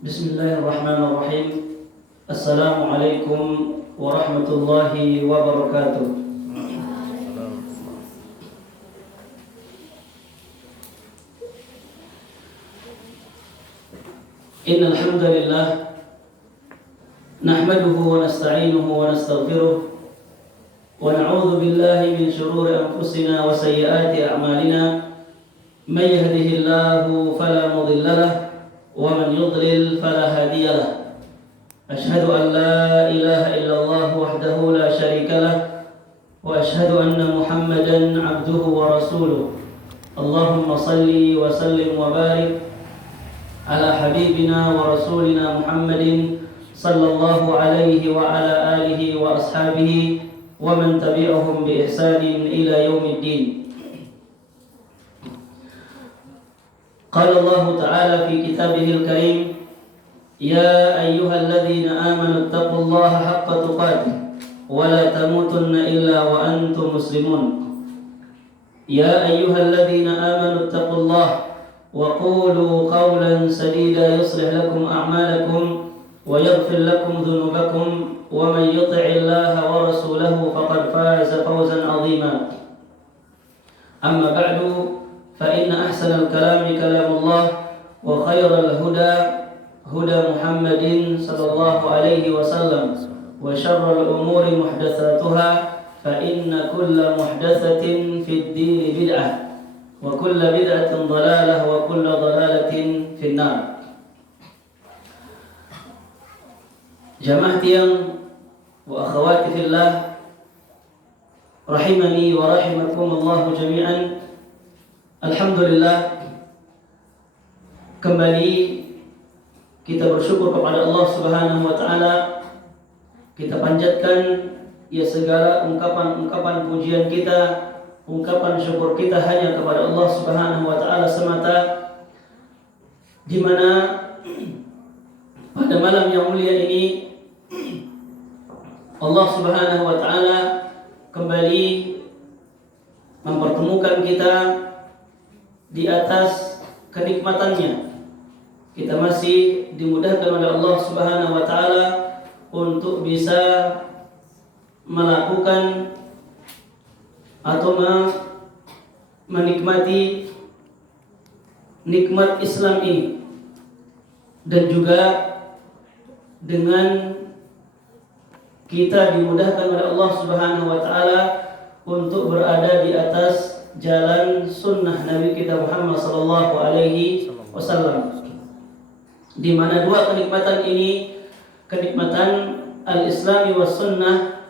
Bismillahirrahmanirrahim. Assalamualaikum warahmatullahi wabarakatuh. Innal hamdalillah nahmaduhu wa nasta'inuhu wa nastaghfiruh wa na'udzu billahi min shururi anfusina wa sayyiati a'malina. May yahdihillahu fala mudilla lahu ومن يضلل فلا هادي له. أشهد أن لا إله إلا الله وحده لا شريك له وأشهد أن محمدا عبده ورسوله. اللهم صل وسلم وبارك على حبيبنا ورسولنا محمد صلى الله عليه وعلى آله وأصحابه ومن تبعهم بإحسان إلى يوم الدين. قال الله تعالى في كتابه الكريم: يا أيها الذين آمنوا اتقوا الله حق تقاته ولا تموتن إلا وأنتم مسلمون. يا أيها الذين آمنوا اتقوا الله وقولوا قولا سديدا يصلح لكم أعمالكم ويغفر لكم ذنوبكم ومن يطع الله ورسوله فقد فاز فوزا عظيما. أما بعد، فإن أحسن الكلام كلام الله وخير الهدى هدى محمد صلى الله عليه وسلم وشر الأمور محدثاتها فإن كل محدثة في الدين بدعة وكل بدعة ضلالة وكل ضلالة في النار. Jamaah tiang wa akhawati fillah rahimani wa rahimakumullah jami'an. Alhamdulillah, kembali kita bersyukur kepada Allah Subhanahu wa taala. Kita panjatkan ya segala ungkapan pujian kita, ungkapan syukur kita hanya kepada Allah Subhanahu wa taala semata, di mana pada malam yang mulia ini Allah Subhanahu wa taala kembali mempertemukan kita di atas kenikmatannya. Kita masih dimudahkan oleh Allah Subhanahu wa taala untuk bisa melakukan atau menikmati nikmat Islam ini, dan juga dengan kita dimudahkan oleh Allah Subhanahu wa taala untuk berada di atas jalan sunnah Nabi kita Muhammad sallallahu alaihi wasallam, di mana dua kenikmatan ini, kenikmatan al-Islami was sunnah,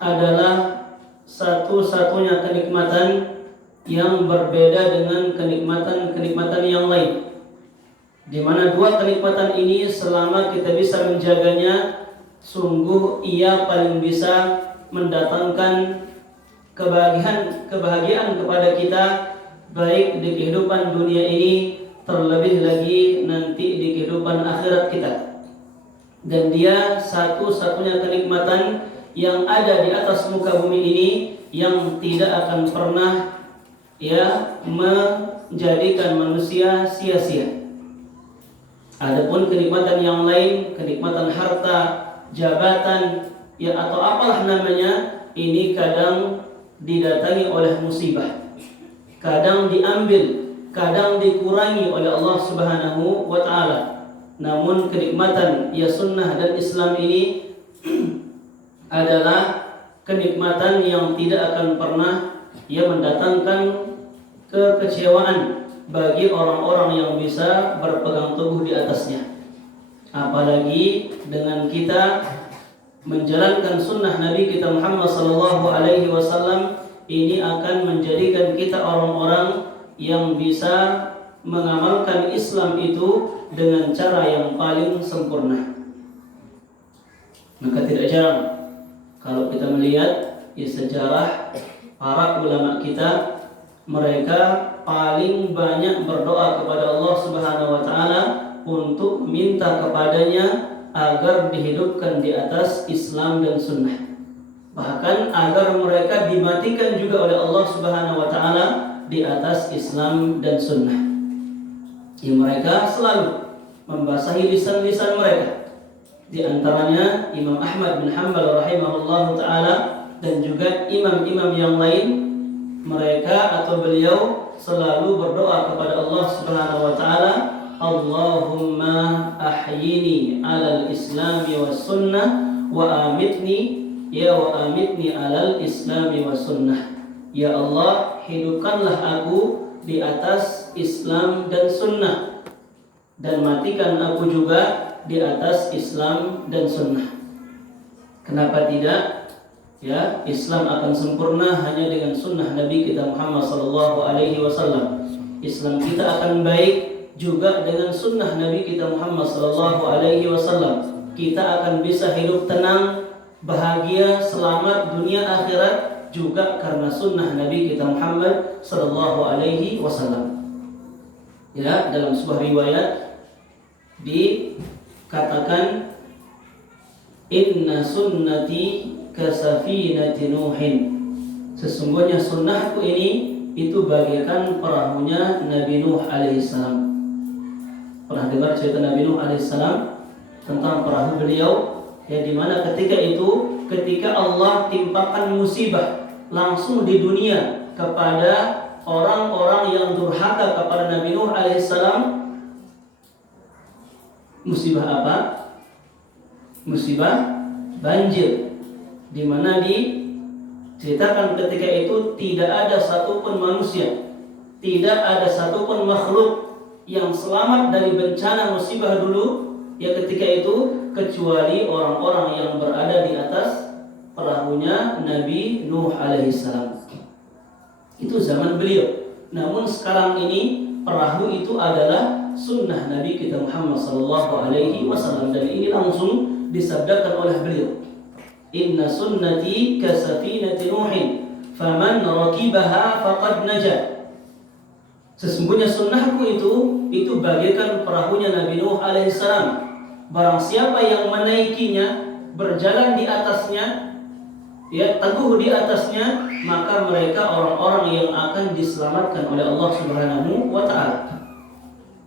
adalah satu-satunya kenikmatan yang berbeda dengan kenikmatan yang lain, di mana dua kenikmatan ini selama kita bisa menjaganya, sungguh ia paling bisa mendatangkan kebahagiaan kepada kita, baik di kehidupan dunia ini, terlebih lagi nanti di kehidupan akhirat kita. Dan dia satu-satunya kenikmatan yang ada di atas muka bumi ini yang tidak akan pernah menjadikan manusia sia-sia. Adapun kenikmatan yang lain, kenikmatan harta, jabatan, atau apalah namanya, ini kadang didatangi oleh musibah, kadang diambil, kadang dikurangi oleh Allah Subhanahu wa taala. Namun kenikmatan sunnah dan Islam ini adalah kenikmatan yang tidak akan pernah mendatangkan kekecewaan bagi orang-orang yang bisa berpegang teguh di atasnya. Apalagi dengan kita menjalankan sunnah Nabi kita Muhammad sallallahu alaihi wasallam, ini akan menjadikan kita orang-orang yang bisa mengamalkan Islam itu dengan cara yang paling sempurna. Maka tidak jarang kalau kita melihat sejarah para ulama kita, mereka paling banyak berdoa kepada Allah Subhanahu wa taala untuk minta kepadanya agar dihidupkan di atas Islam dan sunnah. Bahkan agar mereka dimatikan juga oleh Allah Subhanahu wa taala di atas Islam dan sunnah. Mereka selalu membasahi lisan-lisan mereka. Di antaranya Imam Ahmad bin Hanbal rahimahullahu taala dan juga imam-imam yang lain, mereka atau beliau selalu berdoa kepada Allah Subhanahu wa taala, Allahumma ahyini 'alal islami was sunnah wa amitni wa amitni 'alal islami was sunnah. Ya Allah, hidupkanlah aku di atas Islam dan sunnah, dan matikan aku juga di atas Islam dan sunnah. Kenapa tidak? Ya, Islam akan sempurna hanya dengan sunnah Nabi kita Muhammad sallallahu alaihi wasallam. Islam kita akan baik juga dengan sunnah Nabi kita Muhammad sallallahu alaihi wasallam. Kita akan bisa hidup tenang, bahagia, selamat dunia akhirat juga karena sunnah Nabi kita Muhammad sallallahu alaihi wasallam. Ya, dalam sebuah riwayat dikatakan, inna sunnati kasafinati Nuhin. Sesungguhnya sunnahku ini itu bagaikan perahunya Nabi Nuh alaihissalam. Pernah dengar cerita Nabi Nuh alaihissalam tentang perahu beliau? Ya, dimana ketika Allah timpakan musibah langsung di dunia kepada orang-orang yang durhaka kepada Nabi Nuh alaihissalam. Musibah apa? Musibah banjir, di mana diceritakan ketika itu tidak ada satupun manusia, tidak ada satupun makhluk yang selamat dari bencana musibah dulu ya ketika itu, kecuali orang-orang yang berada di atas perahunya Nabi Nuh alaihissalam. Itu zaman beliau. Namun sekarang ini perahu itu adalah sunnah Nabi kita Muhammad sallallahu alaihi wasallam, dan ini langsung disabdakan oleh beliau. Inna sunnati kasafinati Nuhin, faman rakibaha faqad naja. Sesungguhnya sunnahku itu bagaikan perahunya Nabi Nuh alaihissalam. Barang siapa yang menaikinya, berjalan di atasnya, ya teguh di atasnya, maka mereka orang-orang yang akan diselamatkan oleh Allah Subhanahu wa taala.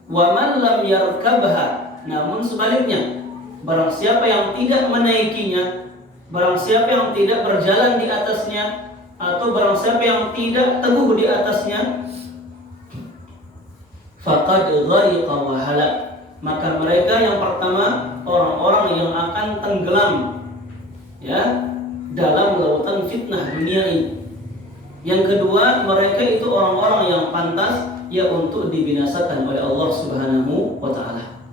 Wa man lam yarkabha, namun sebaliknya, barang siapa yang tidak menaikinya, barang siapa yang tidak berjalan di atasnya, atau barang siapa yang tidak teguh di atasnya, faqad ghariqa wa halak, maka mereka yang pertama orang-orang yang akan tenggelam ya dalam lautan fitnah dunia ini. Yang kedua, mereka itu orang-orang yang pantas ya untuk dibinasakan oleh Allah Subhanahu wa taala.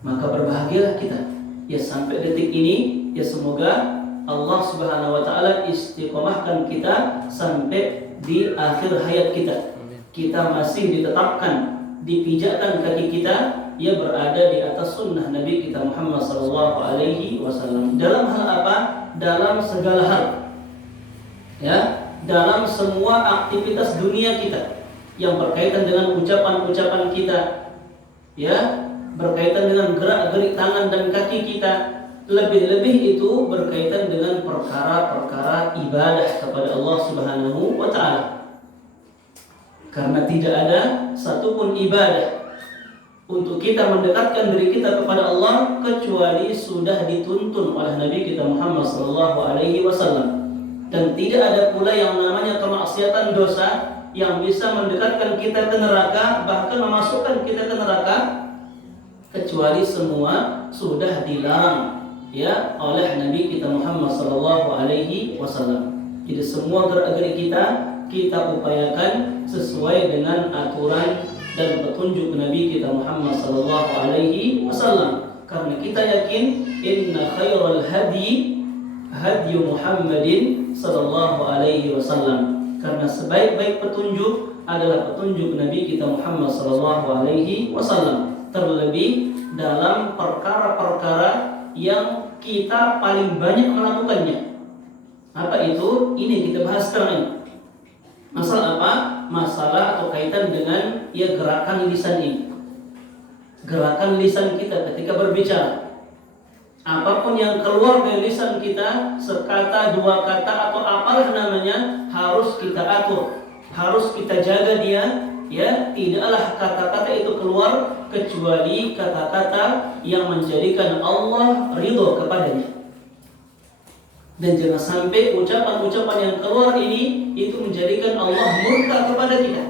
Maka berbahagialah kita ya sampai detik ini, ya semoga Allah Subhanahu wa taala istiqomahkan kita sampai di akhir hayat kita. Kita masih ditetapkan, dipijakkan kaki kita ia berada di atas sunnah Nabi kita Muhammad sallallahu alaihi wasallam. Dalam hal apa? Dalam segala hal. Ya, dalam semua aktivitas dunia kita yang berkaitan dengan ucapan-ucapan kita, ya, berkaitan dengan gerak-gerik tangan dan kaki kita, lebih-lebih itu berkaitan dengan perkara-perkara ibadah kepada Allah Subhanahu wa taala. Karena tidak ada satupun ibadah untuk kita mendekatkan diri kita kepada Allah kecuali sudah dituntun oleh Nabi kita Muhammad sallallahu alaihi wasallam. Dan tidak ada pula yang namanya kemaksiatan dosa yang bisa mendekatkan kita ke neraka, bahkan memasukkan kita ke neraka, kecuali semua sudah dilarang ya oleh Nabi kita Muhammad sallallahu alaihi wasallam. Jadi semua gerak-gerik kita upayakan sesuai dengan aturan dan petunjuk Nabi kita Muhammad sallallahu alaihi wasallam. Karena kita yakin inna khairal hadi Muhammadin sallallahu alaihi wasallam. Karena sebaik-baik petunjuk adalah petunjuk Nabi kita Muhammad sallallahu alaihi wasallam. Terlebih dalam perkara-perkara yang kita paling banyak melakukannya. Apa itu? Ini kita bahas sekarang ini. Masalah apa? Masalah atau kaitan dengan ya gerakan lisan ini. Gerakan lisan kita ketika berbicara. Apapun yang keluar dari lisan kita, sekata, dua kata atau apalah namanya, harus kita atur, harus kita jaga dia ya tidaklah kata-kata itu keluar kecuali kata-kata yang menjadikan Allah ridho kepadanya. Dan jangan sampai ucapan-ucapan yang keluar ini itu menjadikan Allah murka kepada kita.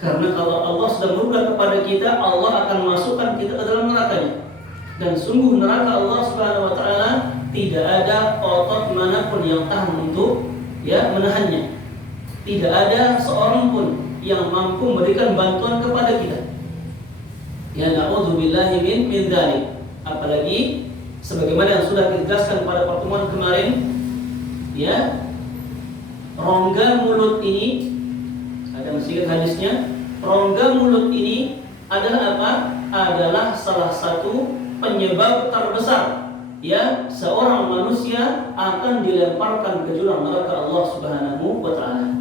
Karena kalau Allah sudah murka kepada kita, Allah akan masukkan kita ke dalam nerakanya. Dan sungguh neraka Allah Subhanahu wa taala tidak ada otot manapun yang tahan untuk menahannya. Tidak ada seorang pun yang mampu memberikan bantuan kepada kita. Ya na'udzubillahi min dzalik. Apalagi sebagaimana yang sudah kita jelaskan pada pertemuan kemarin, ya, rongga mulut ini, ada masih hadisnya, rongga mulut ini adalah apa? Adalah salah satu penyebab terbesar, ya, seorang manusia akan dilemparkan ke jurang neraka Allah Subhanahu wa taala.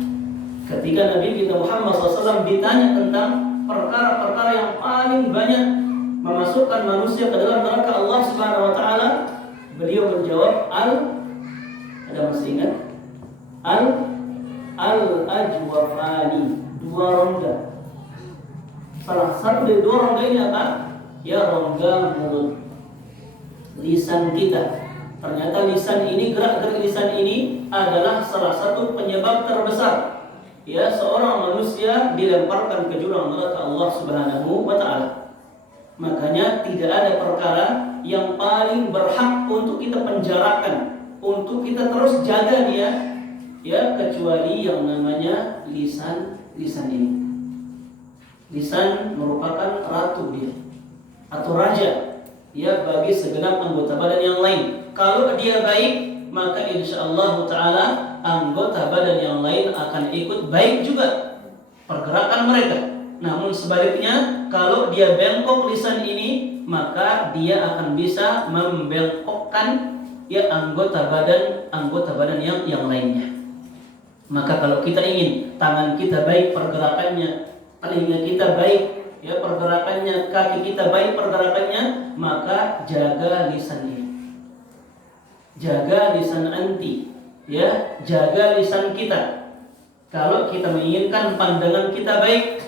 Ketika Nabi kita Muhammad SAW ditanya tentang perkara-perkara yang paling banyak memasukkan manusia ke dalam neraka Allah Subhanahu wa taala, beliau menjawab ada masih ingat? Al-ajwafani, dua rongga. Salah satu dari dua rongga ini apa? Ya, rongga mulut. Lisan kita. Ternyata lisan ini, gerak-gerik lisan ini adalah salah satu penyebab terbesar, ya, seorang manusia dilemparkan ke jurang neraka Allah Subhanahu wa taala. Makanya tidak ada perkara yang paling berhak untuk kita penjarakan, untuk kita terus jaga dia, ya, kecuali yang namanya lisan ini. Lisan merupakan ratu dia atau raja, ya, bagi segenap anggota badan yang lain. Kalau dia baik, maka insyaallah taala anggota badan yang lain akan ikut baik juga pergerakan mereka. Namun sebaliknya, kalau dia bengkok lisan ini, maka dia akan bisa membengkokkan, ya, anggota badan yang lainnya. Maka kalau kita ingin tangan kita baik pergerakannya, telinga kita baik, ya, pergerakannya, kaki kita baik pergerakannya, maka jaga lisan ini. Jaga lisan anti, ya, jaga lisan kita. Kalau kita menginginkan pandangan kita baik,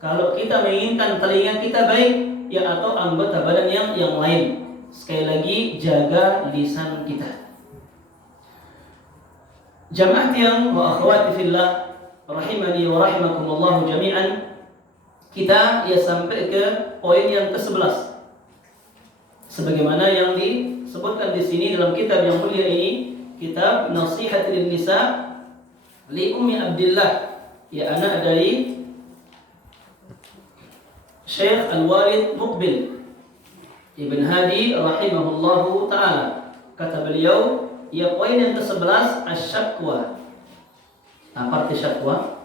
kalau kita menginginkan telinga kita baik, ya, atau anggota badan yang lain, sekali lagi jaga lisan kita. Jamaah yang wa akhwati fillah rahimani wa rahimakumullah jami'an, kita sampai ke poin yang ke-11. Sebagaimana yang disebutkan di sini dalam kitab yang mulia ini, kitab Nasihatul Nisa li Ummi Abdillah, ya, anak dari Syekh Al-Walid Muqbil Ibn Hadi rahimahullahu ta'ala. Kata beliau, ya, poin yang ke-11, asy-syakwa. Apa arti syakwa?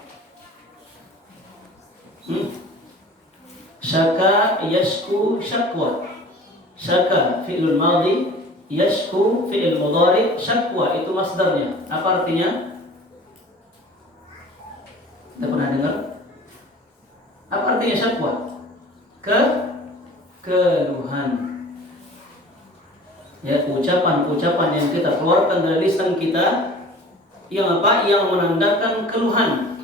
Syaka yashku syakwa. Syaka fi'il madhi, yashku fi'il mudhari, syakwa itu masdarnya. Apa artinya? Kita pernah dengar? Apa artinya syakwa? Keluhan. Ya, ucapan-ucapan yang kita keluarkan dari lisan kita yang apa? Yang menandakan keluhan.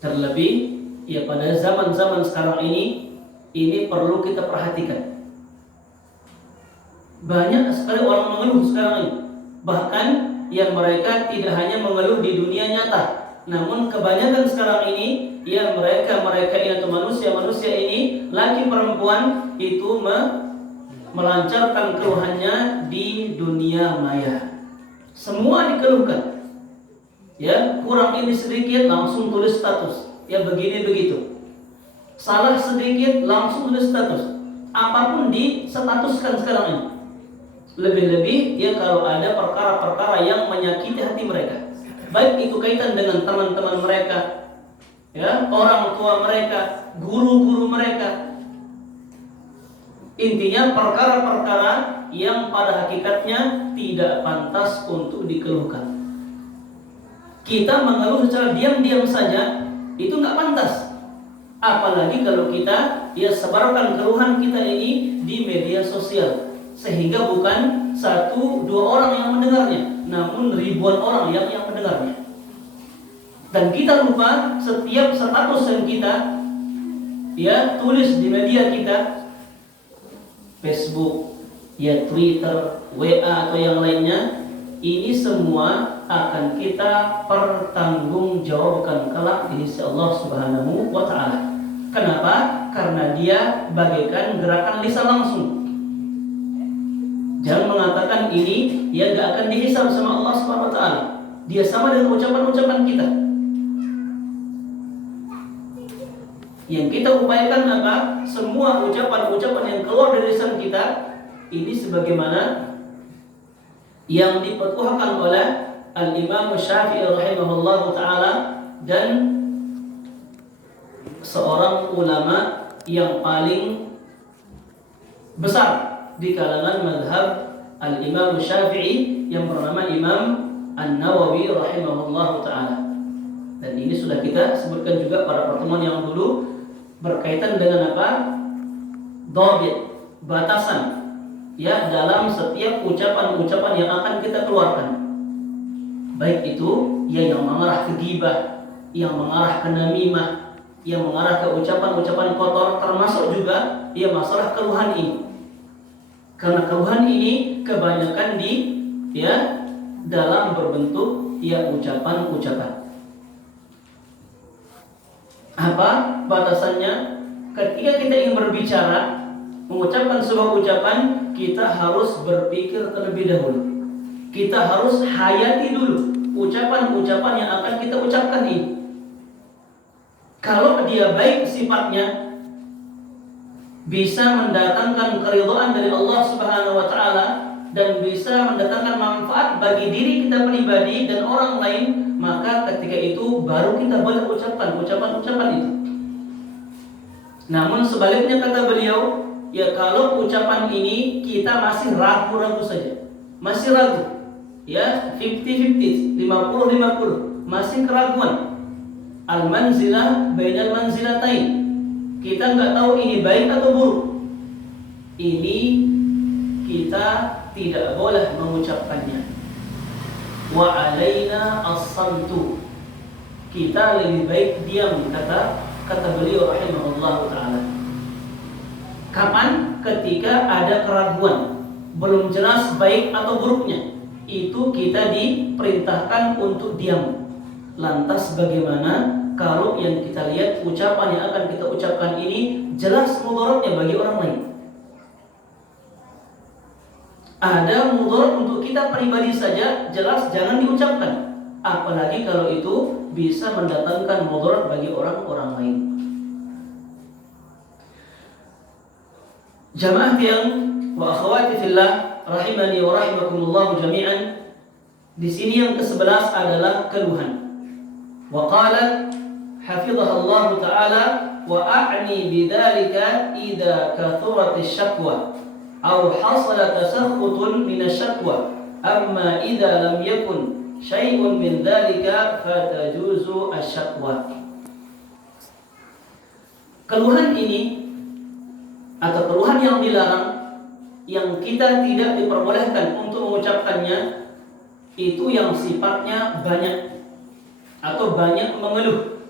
Terlebih, ya, pada zaman-zaman sekarang ini perlu kita perhatikan. Banyak sekali orang mengeluh sekarang ini. Bahkan yang mereka tidak hanya mengeluh di dunia nyata, namun kebanyakan sekarang ini, ya, mereka ini atau manusia ini, laki perempuan itu melancarkan keluhannya di dunia maya. Semua dikeluhkan. Ya, kurang ini sedikit langsung tulis status. Ya, begini begitu. Salah sedikit langsung tulis status. Apapun distatuskan sekarang ini. Lebih-lebih, ya, kalau ada perkara-perkara yang menyakiti hati mereka, baik itu kaitan dengan teman-teman mereka, ya, orang tua mereka, guru-guru mereka. Intinya perkara-perkara yang pada hakikatnya tidak pantas untuk dikeluhkan. Kita mengeluh secara diam-diam saja, itu nggak pantas. Apalagi kalau kita, ya, sebarkan keluhan kita ini di media sosial, sehingga bukan 1-2 orang yang mendengarnya, namun ribuan orang yang mendengarnya. Dan kita lupa setiap status yang kita tulis di media kita, Facebook, Twitter, WA atau yang lainnya, ini semua akan kita pertanggungjawabkan kelak di sisi Allah Subhanahu wa taala. Kenapa? Karena dia bagaikan gerakan lisan langsung. Jangan mengatakan ini gak akan dihisab sama Allah Subhanahu wa taala. Dia sama dengan ucapan-ucapan kita. Yang kita upayakan apa? Semua ucapan-ucapan yang keluar dari lisan kita ini sebagaimana yang dipatuahkan oleh Al-Imam Syafi'i rahimahullah ta'ala dan seorang ulama yang paling besar di kalangan mazhab Al-Imam Syafi'i yang bernama Imam An-Nawawi rahimahullah ta'ala. Dan ini sudah kita sebutkan juga pada pertemuan yang dulu berkaitan dengan apa? Dhabit, batasan dalam setiap ucapan-ucapan yang akan kita keluarkan. Baik itu yang mengarah ke ghibah, yang mengarah ke namimah, yang mengarah ke ucapan-ucapan kotor, termasuk juga masalah keluhan ini. Karena keluhan ini kebanyakan dalam berbentuk ucapan-ucapan. Apa batasannya? Ketika kita ingin berbicara, mengucapkan sebuah ucapan, kita harus berpikir terlebih dahulu. Kita harus hayati dulu ucapan-ucapan yang akan kita ucapkan ini. Kalau dia baik sifatnya, bisa mendatangkan keridhaan dari Allah Subhanahu wa taala dan bisa mendatangkan manfaat bagi diri kita pribadi dan orang lain, maka ketika itu baru kita boleh ucapkan ucapan-ucapan itu. Namun sebaliknya kata beliau, kalau ucapan ini kita masih ragu-ragu saja, masih ragu, 50-50, 50-50, masih keraguan. Al-manzilah bainal manzilatain. Kita nggak tahu ini baik atau buruk. Ini kita tidak boleh mengucapkannya. Wa alaina as-samtu. Kita lebih baik diam, kata beliau rahimahullah ta'ala. Kapan? Ketika ada keraguan, belum jelas baik atau buruknya, itu kita diperintahkan untuk diam. Lantas bagaimana kalau yang kita lihat ucapan yang akan kita ucapkan ini jelas mudaratnya bagi orang lain? Ada mudarat untuk kita pribadi saja, jelas jangan diucapkan. Apalagi kalau itu bisa mendatangkan mudarat bagi orang-orang lain. Jamaah yang wa akhwati fillah rahimani wa rahimakumullah jami'an. Di sini yang ke-11 adalah keluhan. Wa qala hafizahullah ta'ala wa a'ni bidzalika idza kathurat asy-syakwa aw hasala tasakhutun min asy-syakwa amma idza lam yakun syai'un min dzalika fatajuzu asy-syakwa. Keluhan ini atau keluhan yang dilarang, yang kita tidak diperbolehkan untuk mengucapkannya, itu yang sifatnya banyak atau banyak mengeluh,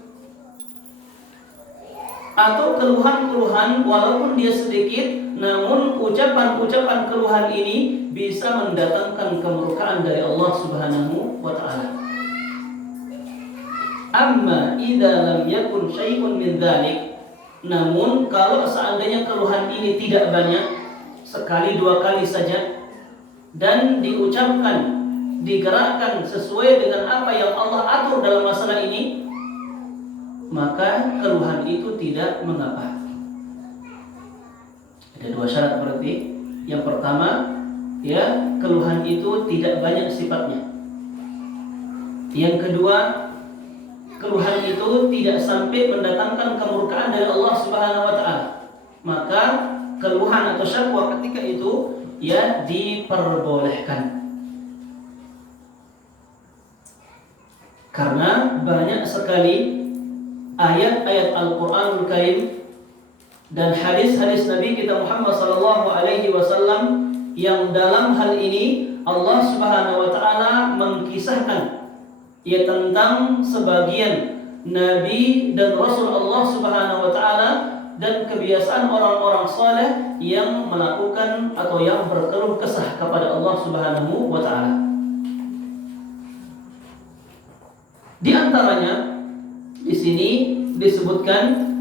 atau keluhan-keluhan walaupun dia sedikit, namun ucapan-ucapan keluhan ini bisa mendatangkan kemurkaan dari Allah Subhanahu wa ta'ala. Amma idza lam yakun syai'un min dzalik. Namun kalau seandainya keluhan ini tidak banyak, sekali dua kali saja, dan diucapkan, digerakkan sesuai dengan apa yang Allah atur dalam masalah ini, maka keluhan itu tidak mengapa. Ada dua syarat berarti. Yang pertama, keluhan itu tidak banyak sifatnya. Yang kedua, keluhan itu tidak sampai mendatangkan kemurkaan dari Allah Subhanahu wa ta'ala. Maka keluhan atau syakwa ketika itu diperbolehkan. Karena banyak sekali ayat-ayat Al-Qur'anul Karim dan hadis-hadis Nabi kita Muhammad sallallahu alaihi wasallam yang dalam hal ini Allah Subhanahu wa ta'ala mengkisahkan ya tentang sebagian nabi dan rasul Allah Subhanahu wa taala dan kebiasaan orang-orang saleh yang melakukan atau yang berkeluh kesah kepada Allah Subhanahu wa taala. Di antaranya di sini disebutkan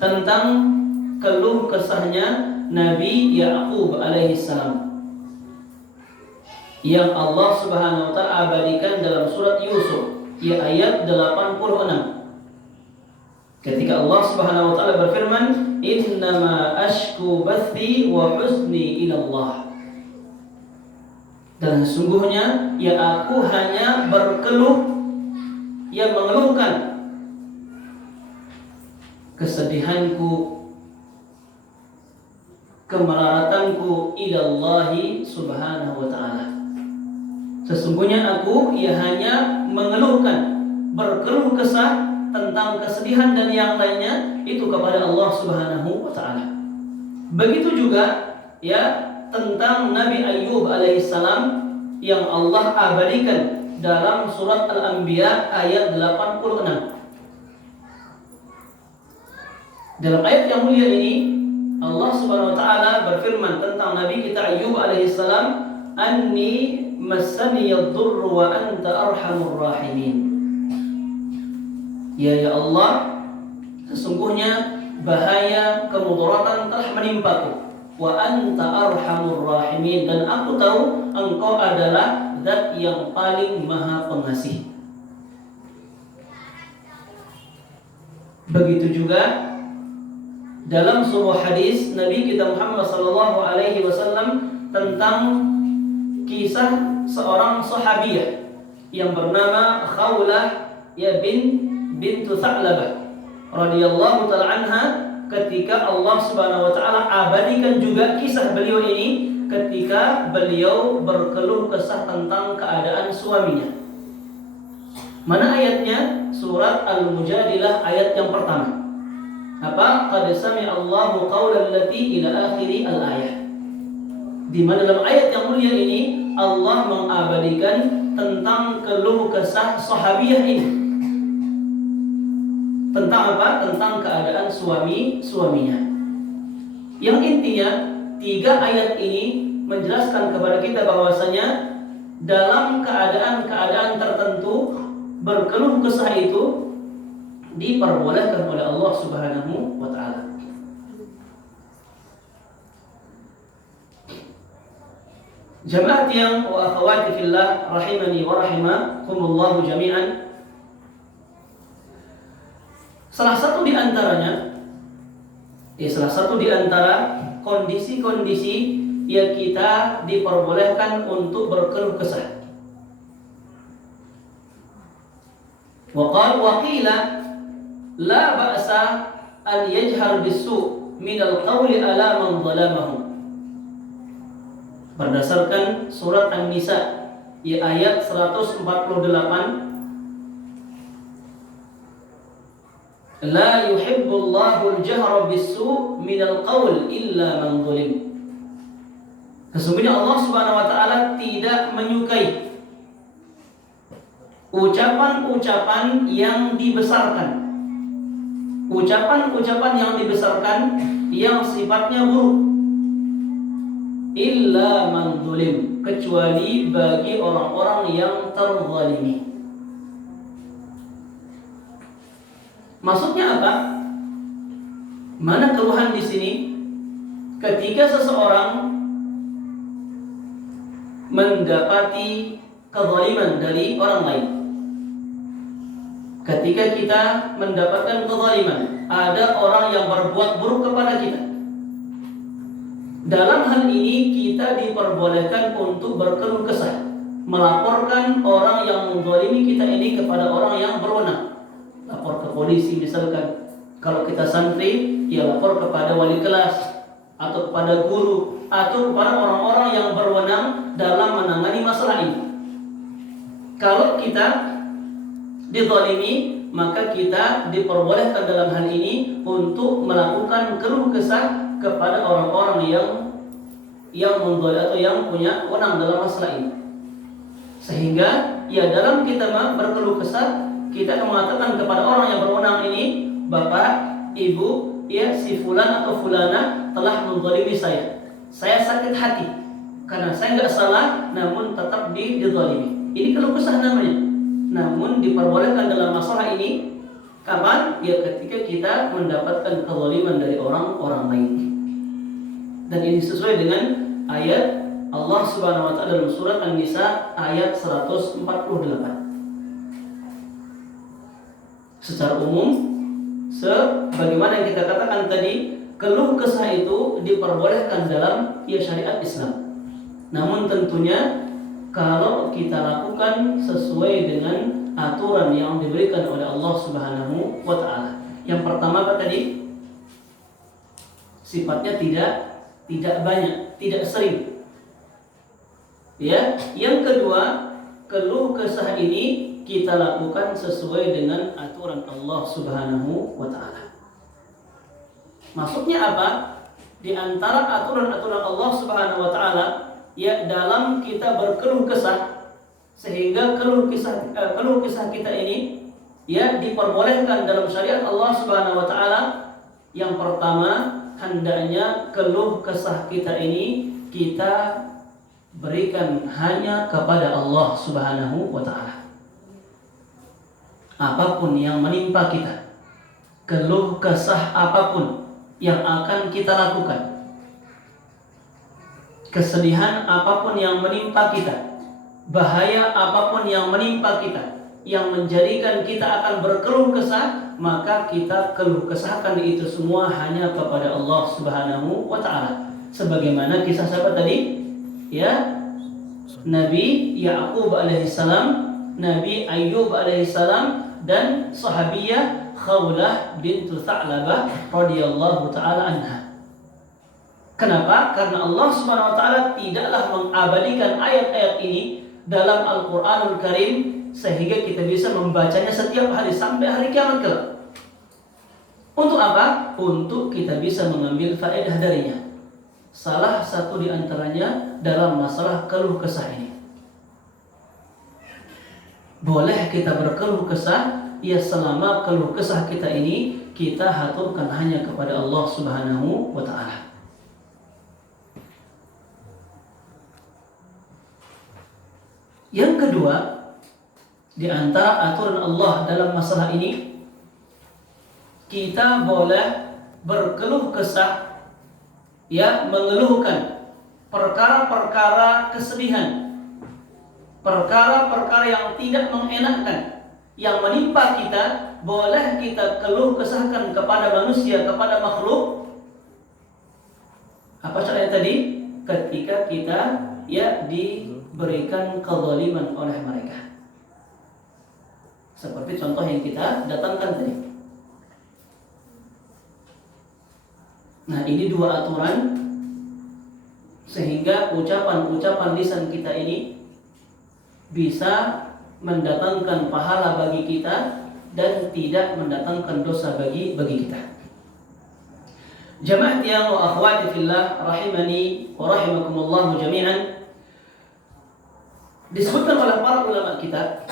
tentang keluh kesahnya Nabi Ya'qub alaihissalam yang Allah Subhanahu wa taala abadikan dalam surat Yusuf ya ayat 86. Ketika Allah Subhanahu wa taala berfirman, "Innama ashku bathi wa huzni ila Allah." Dan sesungguhnya ya aku hanya berkeluh, yang mengeluhkan kesedihanku, kemelaratanku ilallahi subhanahu wa ta'ala. Sesungguhnya aku ya hanya mengeluhkan, berkeluh kesah tentang kesedihan dan yang lainnya itu kepada Allah Subhanahu wa ta'ala. Begitu juga ya tentang Nabi Ayyub alaihissalam yang Allah abadikan dalam surat Al-Anbiya ayat 86. Dalam ayat yang mulia ini Allah Subhanahu wa taala berfirman tentang Nabi kita Ayyub alaihissalam, "Anni massaniyad dhurru wa anta arhamur rahimin." Ya Allah, sesungguhnya bahaya kemudaratan telah menimpaku. Wa anta arhamur rahimin, dan aku tahu engkau adalah Zat yang paling maha pengasih. Begitu juga dalam sebuah hadis Nabi kita Muhammad sallallahu alaihi wasallam tentang kisah seorang sahabiyah yang bernama Khawlah ya bintu Tha'labah radhiyallahu taala anha, ketika Allah Subhanahu wa taala abadikan juga kisah beliau ini ketika beliau berkeluh kesah tentang keadaan suaminya. Mana ayatnya? Surat Al-Mujadilah ayat yang pertama. Apa? Qad sami'a Allahu qawla allati ila akhiri al-ayah. Di mana dalam ayat yang mulia ini Allah mengabadikan tentang keluh kesah sahabiyah ini. Tentang apa? Tentang keadaan suaminya. Yang intinya 3 ayat ini menjelaskan kepada kita bahwasanya dalam keadaan-keadaan tertentu berkeluh kesah itu diperbolehkan oleh Allah Subhanahu wa taala. Jamaah yang wa akhwati fillah rahimani wa rahimakumullah jami'an. Salah satu di antara kondisi-kondisi yang kita diperbolehkan untuk berkeluh kesah. Waqila la ba'sa an yajhar bis-su' min al-qawli ala man zalamahu. Berdasarkan surat An-Nisa ayat 148, la yuhibbullahu al-jahra bis-su' min al-qawl illa man zalim. Sesungguhnya Allah Subhanahu wa taala tidak menyukai ucapan-ucapan yang dibesarkan. Ucapan-ucapan yang dibesarkan yang sifatnya buruk. Illa man zalim, kecuali bagi orang-orang yang terzalimi. Maksudnya apa? Mana keluhan di sini? Ketika seseorang mendapati kezaliman dari orang lain. Ketika kita mendapatkan kezaliman, ada orang yang berbuat buruk kepada kita. Dalam hal ini kita diperbolehkan untuk berkeluh kesah, melaporkan orang yang menzalimi kita ini kepada orang yang berwenang. Lapor ke polisi misalkan. Kalau kita santri, ya lapor kepada wali kelas atau kepada guru atau kepada orang-orang yang berwenang dalam menangani masalah ini. Kalau kita dizalimi, maka kita diperbolehkan dalam hal ini untuk melakukan keluh kesah kepada orang-orang yang mendolimi atau yang punya wewenang dalam masalah ini. Sehingga ya dalam kita berkeluh kesah, kita akan mengatakan kepada orang yang berwenang ini, Bapak, Ibu, ya si fulan atau fulana telah menzalimi saya. Saya sakit hati karena saya nggak salah, namun tetap dizalimi. Ini keluh kesah namanya. Namun diperbolehkan dalam masalah ini kapan? Ya ketika kita mendapatkan kezaliman dari orang-orang lain. Dan ini sesuai dengan ayat Allah Subhanahu wa taala dalam surat An-Nisa ayat 148. Secara umum, sebagaimana yang kita katakan tadi, keluh kesah itu diperbolehkan dalam syariat Islam. Namun tentunya kalau kita lakukan sesuai dengan aturan yang diberikan oleh Allah Subhanahu wa taala. Yang pertama apa tadi? Sifatnya tidak banyak, tidak sering. Ya, yang kedua, keluh kesah ini kita lakukan sesuai dengan aturan Allah Subhanahu wa taala. Maksudnya apa? Di antara aturan-aturan Allah Subhanahu wa taala, ya dalam kita berkeluh kesah, sehingga keluh kesah kita ini ya diperbolehkan dalam syariat Allah Subhanahu wa taala. Yang pertama, hendaknya keluh kesah kita ini kita berikan hanya kepada Allah Subhanahu wa taala. Apapun yang menimpa kita, keluh kesah apapun yang akan kita lakukan, kesedihan apapun yang menimpa kita, bahaya apapun yang menimpa kita, yang menjadikan kita akan berkeluh kesah, maka kita keluh kesahkan itu semua hanya kepada Allah Subhanahu wa taala. Sebagaimana kisah siapa tadi? Ya, Nabi Ya'qub alaihissalam, Nabi Ayyub alaihissalam, dan sahabiyah Khawlah bintu Tha'labah radhiyallahu taala anha. Kenapa? Karena Allah Subhanahu wa taala tidaklah mengabadikan ayat-ayat ini dalam Al-Qur'anul Karim sehingga kita bisa membacanya setiap hari sampai hari kiamat kelak. Untuk apa? Untuk kita bisa mengambil faedah darinya. Salah satu di antaranya dalam masalah keluh kesah ini. Boleh kita berkeluh kesah, ya selama keluh kesah kita ini kita haturkan hanya kepada Allah Subhanahu wa taala. Yang kedua, di antara aturan Allah dalam masalah ini, kita boleh berkeluh kesah, ya mengeluhkan perkara-perkara kesedihan, perkara-perkara yang tidak mengenakan yang menimpa kita, boleh kita keluh kesahkan kepada manusia, kepada makhluk. Apa caranya tadi? Ketika kita ya diberikan kezaliman oleh mereka, seperti contoh yang kita datangkan tadi. Nah, ini dua aturan sehingga ucapan-ucapan lisan kita ini bisa mendatangkan pahala bagi kita dan tidak mendatangkan dosa bagi kita. Jamaah yang wa akhwati fillah rahimani wa rahimakumullah jami'an, disebutkan oleh para ulama kita,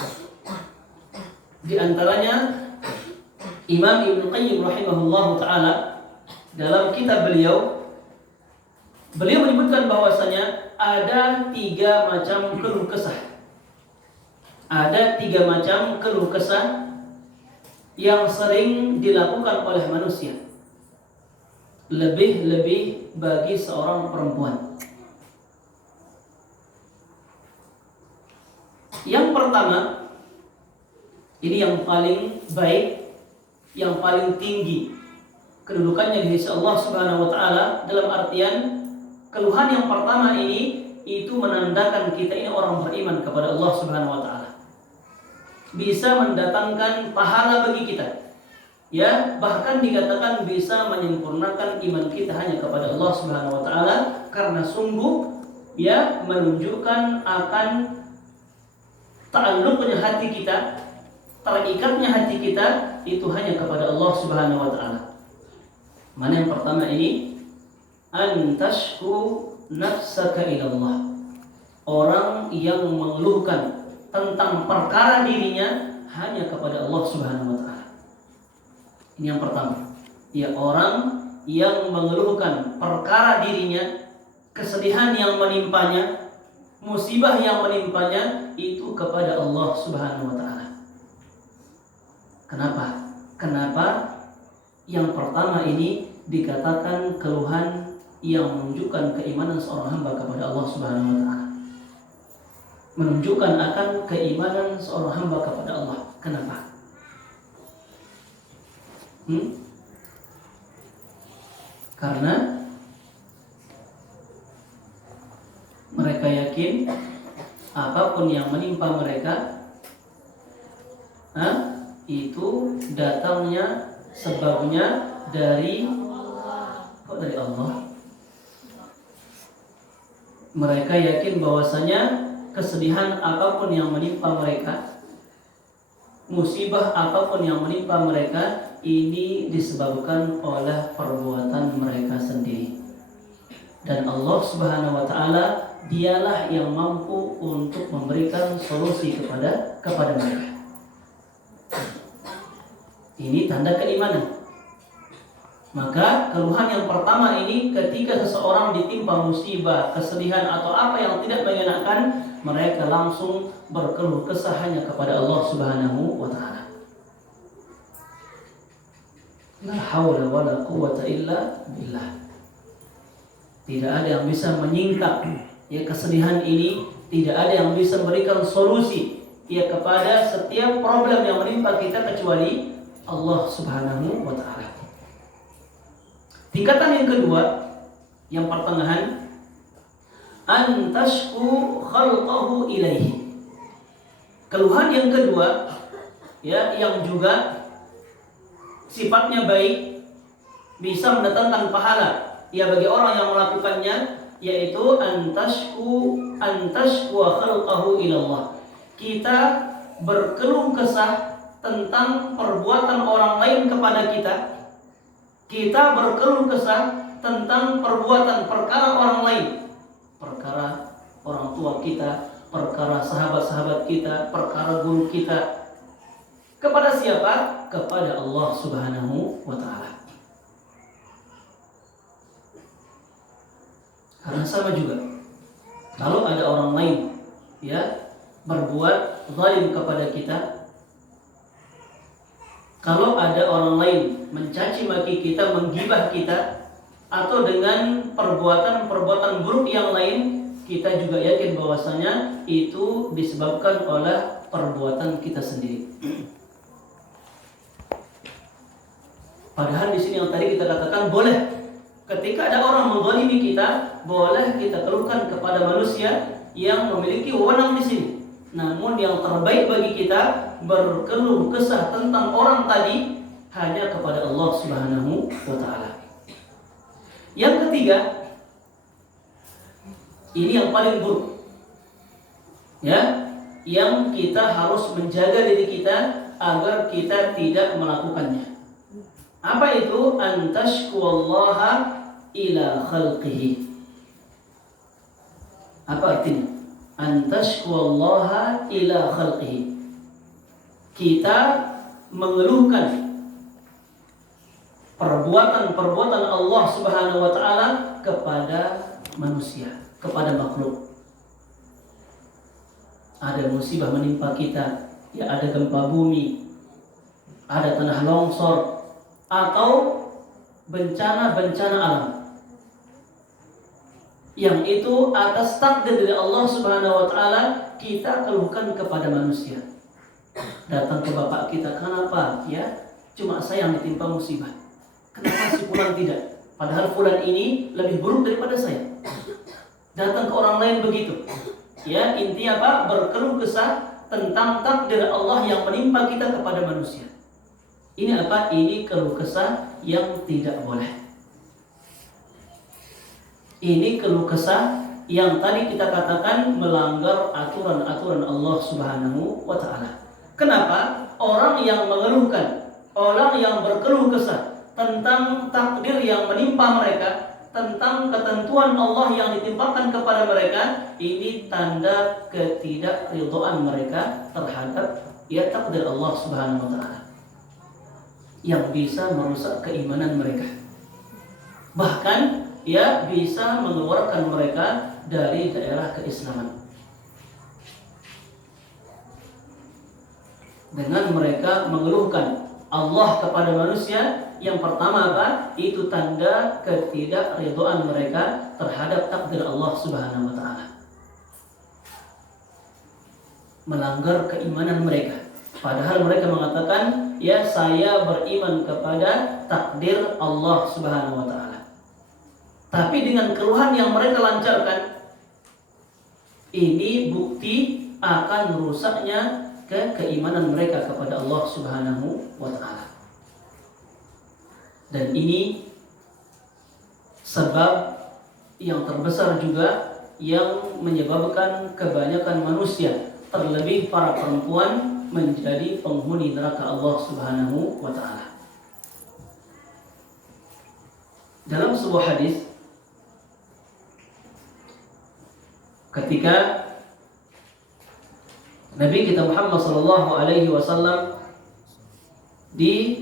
di antaranya Imam Ibnu Qayyim rahimahullah taala dalam kitab beliau menyebutkan bahwasanya ada 3 macam keluh kesah. Ada 3 macam keluh kesah yang sering dilakukan oleh manusia, lebih-lebih bagi seorang perempuan. Yang pertama, ini yang paling baik, yang paling tinggi kedudukannya di sisi Allah Subhanahu wa taala, dalam artian keluhan yang pertama ini itu menandakan kita ini orang beriman kepada Allah Subhanahu wa taala. Bisa mendatangkan pahala bagi kita. Ya, bahkan dikatakan bisa menyempurnakan iman kita hanya kepada Allah Subhanahu wa taala, karena sungguh ya menunjukkan akan ta'alluqnya hati kita, terikatnya hati kita itu hanya kepada Allah Subhanahu wa taala. Mana yang pertama ini? Antashku nafsaka ila Allah. Orang yang mengeluhkan tentang perkara dirinya hanya kepada Allah Subhanahu wa taala. Ini yang pertama. Ya, orang yang mengeluhkan perkara dirinya, kesedihan yang menimpanya, musibah yang menimpanya itu kepada Allah Subhanahu wa taala. Kenapa? Kenapa yang pertama ini dikatakan keluhan yang menunjukkan keimanan seorang hamba kepada Allah Subhanahu wa taala? Menunjukkan akan keimanan seorang hamba kepada Allah. Kenapa? Karena mereka yakin apapun yang menimpa mereka itu datangnya sebabnya dari Allah. Mereka yakin bahwasanya kesedihan apapun yang menimpa mereka, musibah apapun yang menimpa mereka, ini disebabkan oleh perbuatan mereka sendiri. Dan Allah Subhanahu wa taala dialah yang mampu untuk memberikan solusi kepada mereka. Ini tanda keimanan. Maka keluhan yang pertama ini ketika seseorang ditimpa musibah, kesedihan atau apa yang tidak mengenakan, mereka langsung berkeluh kesah hanya kepada Allah Subhanahu wa taala. La haula wala quwwata illa billah. Tidak ada yang bisa menyingkap ya kesedihan ini, tidak ada yang bisa memberikan solusi ya kepada setiap problem yang menimpa kita kecuali Allah Subhanahu wa taala. Tingkatan yang kedua, yang pertengahan, an tashku khalqahu ilaihi. Keluhan yang kedua ya, yang juga sifatnya baik, bisa mendatangkan pahala ya bagi orang yang melakukannya, yaitu an tashku khalqahu ilallah. Kita berkeluh kesah tentang perbuatan orang lain kepada kita. Kita berkeluh kesah tentang perbuatan perkara orang lain, perkara orang tua kita, perkara sahabat-sahabat kita, perkara guru kita. Kepada siapa? Kepada Allah Subhanahu wa taala. Karena sama juga, kalau ada orang lain ya berbuat zalim kepada kita, kalau ada orang lain mencaci maki kita, menggibah kita, atau dengan perbuatan-perbuatan buruk yang lain, kita juga yakin bahwasanya itu disebabkan oleh perbuatan kita sendiri. Padahal di sini yang tadi kita katakan boleh, ketika ada orang menzalimi kita, boleh kita keluhkan kepada manusia yang memiliki wewenang di sini. Namun yang terbaik bagi kita berkeluh kesah tentang orang tadi hanya kepada Allah Subhanahu wa taala. Yang ketiga, ini yang paling buruk. Ya, yang kita harus menjaga diri kita agar kita tidak melakukannya. Apa itu? An tashkuwallaha ila khalqihi. Apa artinya? An tashkuwallaha ila khalqihi. Kita mengeluhkan perbuatan-perbuatan Allah Subhanahu wa taala kepada manusia, kepada makhluk. Ada musibah menimpa kita, ya ada gempa bumi, ada tanah longsor, atau bencana-bencana alam. Yang itu atas takdir dari Allah Subhanahu wa taala, kita keluhkan kepada manusia. Datang ke bapak kita, kenapa ya cuma saya yang ditimpa musibah? Kenapa si fulan tidak? Padahal fulan ini lebih buruk daripada saya. Datang ke orang lain begitu. Ya, intinya apa? Berkeluh kesah tentang takdir Allah yang menimpa kita kepada manusia. Ini apa? Ini keluh kesah yang tidak boleh. Ini keluh kesah yang tadi kita katakan melanggar aturan-aturan Allah Subhanahu wa taala. Kenapa? Orang yang mengeluhkan, orang yang berkeluh kesah tentang takdir yang menimpa mereka, tentang ketentuan Allah yang ditimpakan kepada mereka, ini tanda ketidakridhaan mereka terhadap takdir Allah Subhanahu wa taala yang bisa merusak keimanan mereka. Bahkan bisa mengeluarkan mereka dari daerah keislaman. Dengan mereka mengeluhkan Allah kepada manusia, yang pertama apa? Itu tanda ketidakridhaan mereka terhadap takdir Allah Subhanahu wa taala. Melanggar keimanan mereka. Padahal mereka mengatakan, saya beriman kepada takdir Allah Subhanahu wa taala. Tapi dengan keluhan yang mereka lancarkan, ini bukti akan rusaknya keimanan mereka kepada Allah Subhanahu wa taala. Dan ini sebab yang terbesar juga yang menyebabkan kebanyakan manusia, terlebih para perempuan, menjadi penghuni neraka Allah Subhanahu wa taala. Dalam sebuah hadis, ketika Nabi kita Muhammad sallallahu alaihi wasallam di